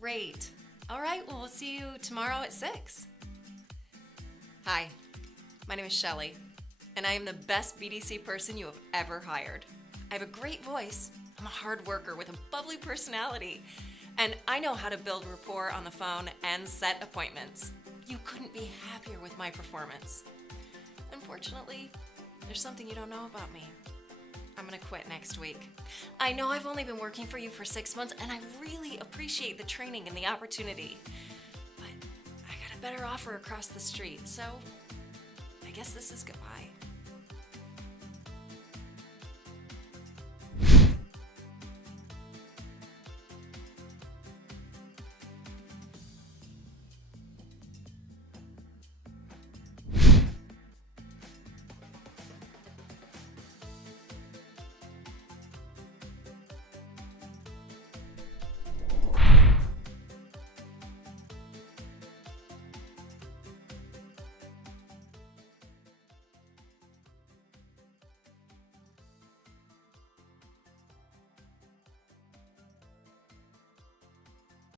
Great. All right, well, we'll see you tomorrow at 6. Hi, my name is Shelly, and I am the best BDC person you have ever hired. I have a great voice, I'm a hard worker with a bubbly personality, and I know how to build rapport on the phone and set appointments. You couldn't be happier with my performance. Unfortunately, there's something you don't know about me. I'm gonna quit next week. I know I've only been working for you for 6 months, and I really appreciate the training and the opportunity. But I got a better offer across the street, so I guess this is goodbye.